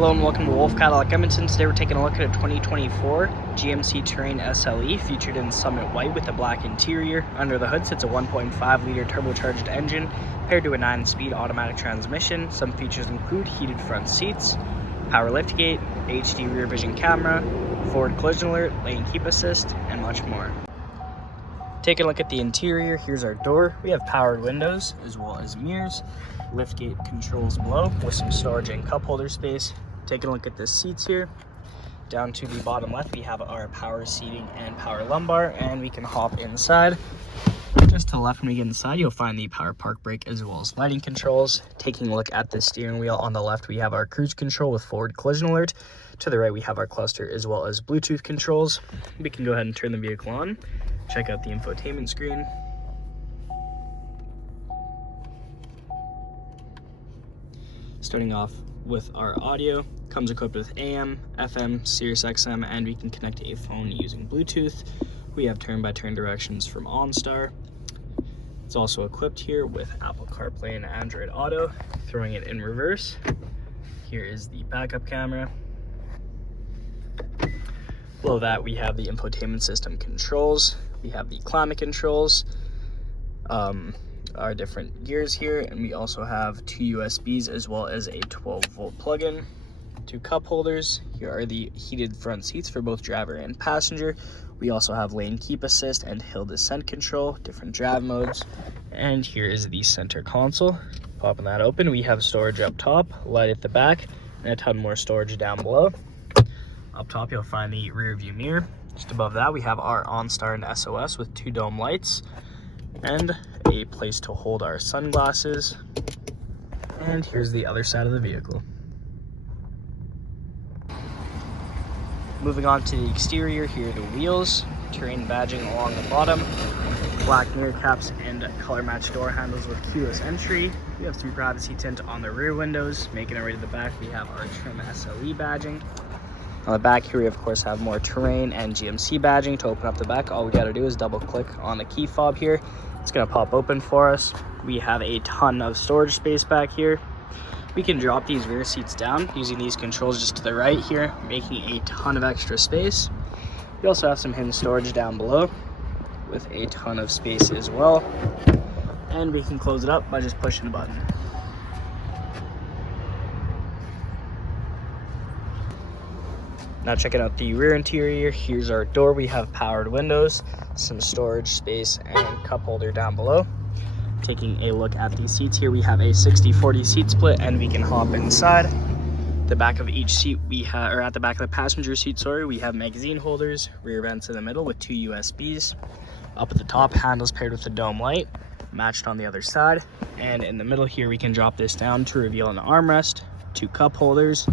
Hello and welcome to Wolfe Cadillac Edmonton. Today we're taking a look at a 2024 GMC Terrain SLE featured in Summit White with a black interior. Under the hood sits a 1.5 liter turbocharged engine paired to a 9-speed automatic transmission. Some features include heated front seats, power liftgate, HD rear vision camera, forward collision alert, lane keep assist, and much more. Taking a look at the interior, here's our door. We have powered windows as well as mirrors, liftgate controls below with some storage and cup holder space. Taking a look at the seats here, down to the bottom left we have our power seating and power lumbar, and we can hop inside. Just to the left when we get inside, you'll find the power park brake as well as lighting controls. Taking a look at the steering wheel, on the left we have our cruise control with forward collision alert. To the right we have our cluster as well as Bluetooth controls. We can go ahead and turn the vehicle on, check out the infotainment screen. Starting off with our audio, comes equipped with AM, FM, Sirius XM, and we can connect a phone using Bluetooth. We have turn-by-turn directions from OnStar. It's also equipped here with Apple CarPlay and Android Auto. Throwing it in reverse, here is the backup camera. Below that we have the infotainment system controls. We have the climate controls, our different gears here, and we also have 2 USBs as well as a 12-volt plug-in. 2 cup holders. Here are the heated front seats for both driver and passenger. We also have lane keep assist and hill descent control, different drive modes. And here is the center console. Popping that open, we have storage up top, light at the back, and a ton more storage down below. Up top you'll find the rear view mirror. Just above that we have our OnStar and SOS with 2 dome lights and a place to hold our sunglasses. And here's the other side of the vehicle. Moving on to the exterior, here are the wheels, Terrain badging along the bottom, black mirror caps and color matched door handles with keyless entry. We have some privacy tint on the rear windows. Making our way to the back, we have our Trim SLE badging. On the back here we of course have more Terrain and GMC badging. To open up the back, all we got to do is double click on the key fob here. It's going to pop open for us. We have a ton of storage space back here. We can drop these rear seats down using these controls just to the right here, making a ton of extra space. We also have some hidden storage down below with a ton of space as well. And we can close it up by just pushing a button. Now checking out the rear interior, here's our door. We have powered windows, some storage space, and cup holder down below. Taking a look at the seats here, we have a 60-40 seat split, and we can hop inside. The back of each seat we have, or at the back of the passenger seat, sorry, we have magazine holders, rear vents in the middle with 2 USBs. Up at the top, handles paired with the dome light, matched on the other side. And in the middle here, we can drop this down to reveal an armrest, 2 cup holders,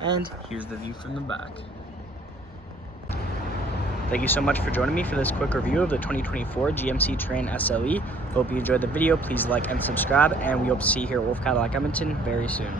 and here's the view from the back. Thank you so much for joining me for this quick review of the 2024 GMC Terrain SLE. Hope you enjoyed the video. Please like and subscribe, and we hope to see you here at Wolfe Cadillac Edmonton very soon.